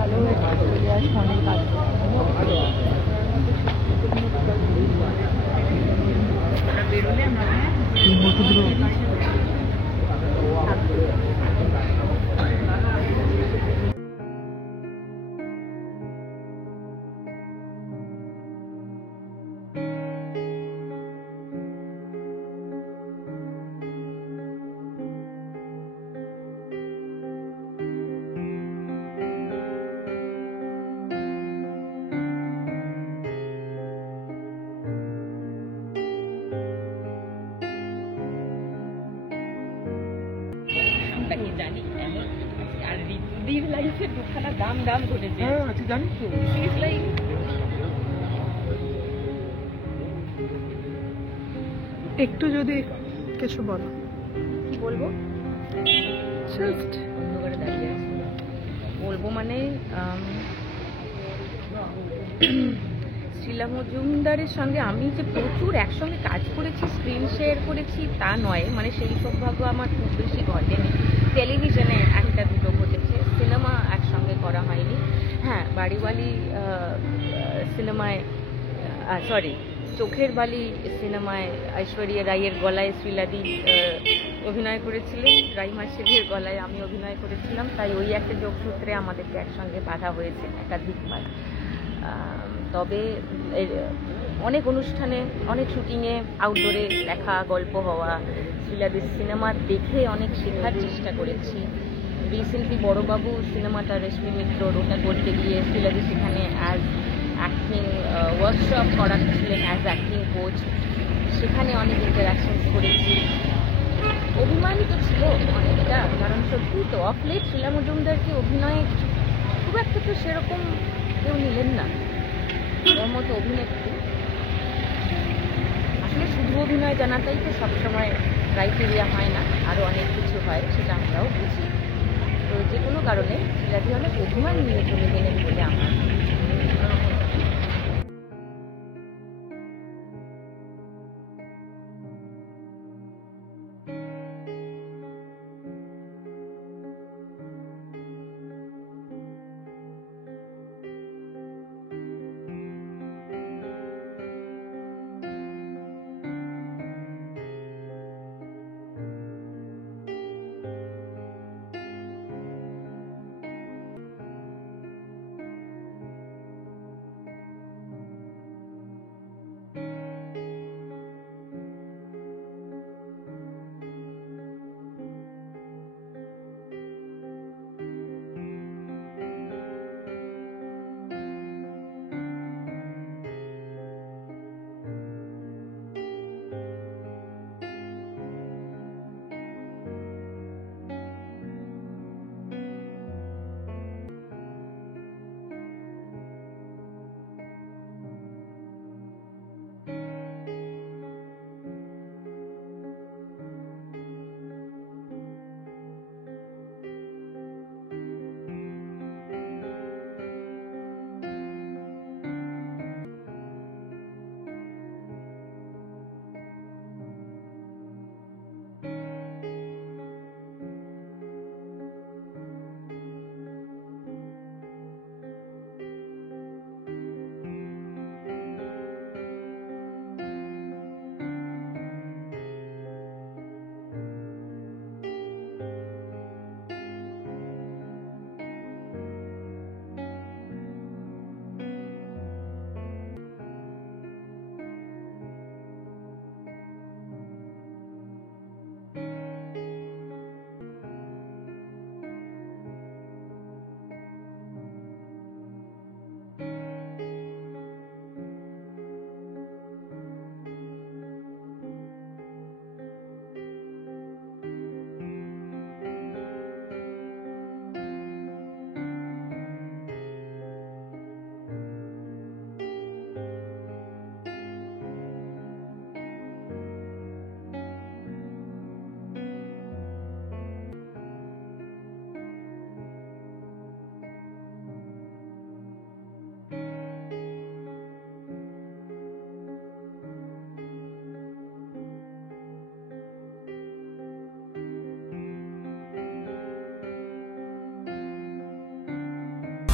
ভালো চলে আসে অনেক কাজ বেরোলে আমরা জানি আর ঋতুদির লাইফে দুখানা দাম দাম ঘটেছে জানি তো একটু যদি কিছু বলো। কি বলবো, জাস্ট অন্ধকারে দাঁড়িয়ে আছি। বলবো মানে শিলা মজুমদারের সঙ্গে আমি যে প্রচুর একসঙ্গে কাজ করেছি, স্ক্রিন শেয়ার করেছি তা নয়, মানে সেই সৌভাগ্য আমার খুব বেশি ঘটেনি। টেলিভিশনে একটা দুটো ঘটেছে, সিনেমা একসঙ্গে করা হয়নি। হ্যাঁ, বাড়িওয়ালি সিনেমায় সরি চোখের বালি সিনেমায় ঐশ্বরিয়া রাইয়ের গলায় শ্রীলাদি অভিনয় করেছিলেন, রাই মার্শেদের গলায় আমি অভিনয় করেছিলাম, তাই ওই একটা যোগসূত্রে আমাদেরকে একসঙ্গে বাঁধা হয়েছে একাধিকবার। তবে অনেক অনুষ্ঠানে, অনেক শুটিংয়ে, আউটডোরে দেখা, গল্প হওয়া, শ্রীলাদির সিনেমা দেখে অনেক শেখার চেষ্টা করেছি। রিসেন্টলি বড়বাবু সিনেমাটা রেশমি মিত্রর, ওটা করতে গিয়ে শ্রীলাদি সেখানে অ্যাজ অ্যাক্টিং ওয়ার্কশপ করাচ্ছিলেন অ্যাজ অ্যাক্টিং কোচ, সেখানে অনেক ইন্টারাকশনস করেছি। অভিমানিত ছিল অনেকটা, কারণ সত্যি তো অফ লেট শিলা মজুমদারকে অভিনয়ে খুব একটা তো সেরকম কেউ নিলেন না। ওর মতো অভিনেত্রী আসলে শুধু অভিনয় জানাটাই তো সবসময় ক্রাইটেরিয়া হয় না, আরও অনেক কিছু হয়, সেটা আমরাও বুঝি। তো যে কোনো কারণে শিলাদি অনেক অভিমান নিয়ে চলে গেলেন বলে আমার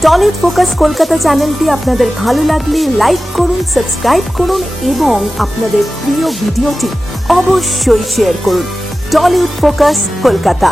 টলিউড ফোকাস কলকাতা চ্যানেলটি আপনাদের ভালো লাগলে লাইক করুন, সাবস্ক্রাইব করুন এবং আপনাদের প্রিয় ভিডিওটি অবশ্যই শেয়ার করুন। Tollywood focus Kolkata.